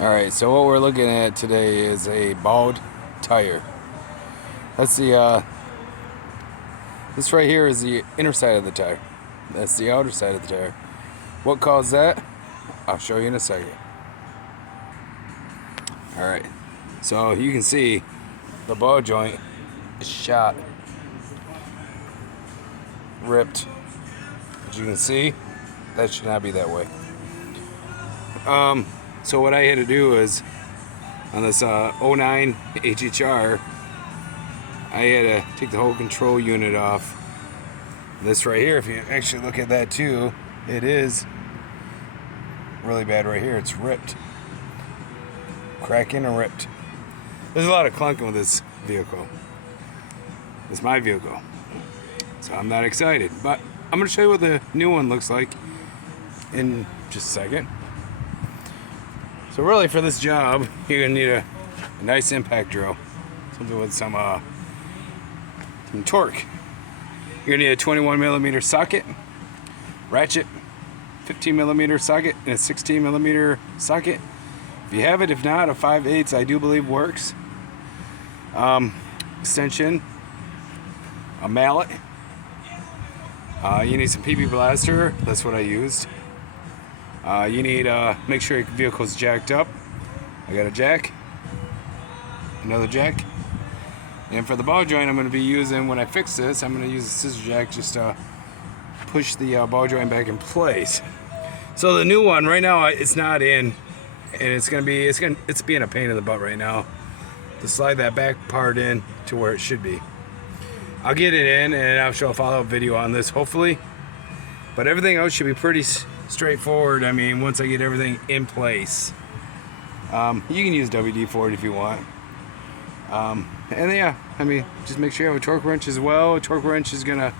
Alright, so what we're looking at today is a bald tire. That's the, this right here is the inner side of the tire. That's the outer side of the tire. What caused that? I'll show you in a second. Alright, so you can see the ball joint is shot, ripped. As you can see, that should not be that way. So what I had to do is, on this 09 HHR, I had to take the whole control unit off. This right here, if you actually look at that too, it is really bad right here. It's ripped. Cracking and ripped. There's a lot of clunking with this vehicle. It's my vehicle. So I'm not excited. But I'm going to show you what the new one looks like in just a second. So really for this job, you're going to need a nice impact drill. Something with some torque. You're going to need a 21 millimeter socket, ratchet, 15 millimeter socket, and a 16 millimeter socket. If you have it, if not, a 5/8 I do believe works. Extension, a mallet. You need some PB blaster. That's what I used. You need make sure your vehicle's jacked up. I got a jack, another jack, and for the ball joint I'm going to be using, when I fix this, I'm going to use a scissor jack just to push the ball joint back in place. So the new one right now, it's not in, and it's being a pain in the butt right now to slide that back part in to where it should be. I'll get it in and I'll show a follow-up video on this hopefully, but everything else should be pretty straightforward. I mean, once I get everything in place, you can use WD for it if you want. And yeah, I mean, just make sure you have a torque wrench as well. A torque wrench is you gotta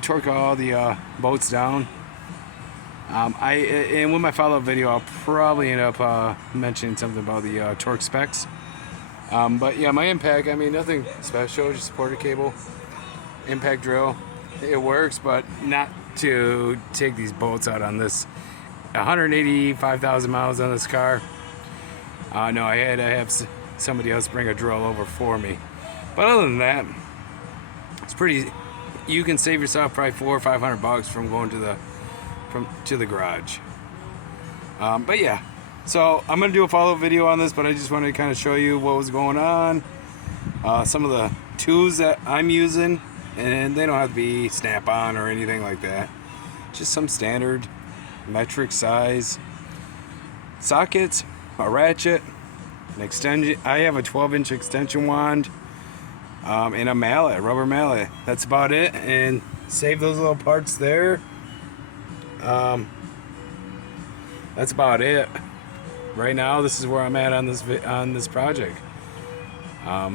torque all the bolts down. And with my follow-up video, I'll probably end up mentioning something about the torque specs. But yeah, my impact, I mean, nothing special, just supporter cable, impact drill. It works, but not to take these bolts out on this. 185,000 miles on this car. No, I had to have somebody else bring a drill over for me. But other than that, it's pretty. You can save yourself probably $400 or $500 from going to the garage. But yeah, so I'm gonna do a follow-up video on this, but I just wanted to kind of show you what was going on, some of the tools that I'm using. And they don't have to be snap-on or anything like that. Just some standard metric size sockets, a ratchet, an extension. I have a 12-inch extension wand, and a mallet, a rubber mallet. That's about it. And save those little parts there. That's about it. Right now, this is where I'm at on this project. I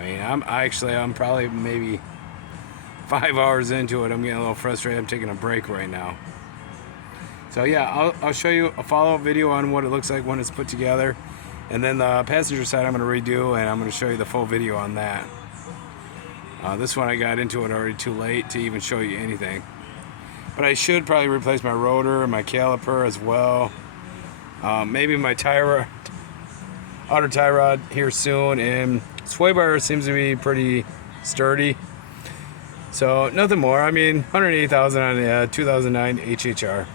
mean, I'm probably maybe 5 hours into it. I'm getting a little frustrated. I'm taking a break right now. So yeah, I'll show you a follow-up video on what it looks like when it's put together, and then the passenger side I'm going to redo, and I'm going to show you the full video on that. This one I got into it already too late to even show you anything, but I should probably replace my rotor and my caliper as well. Maybe my outer tie rod here soon, and sway bar seems to be pretty sturdy. So nothing more. I mean, 180,000 on the 2009 HHR.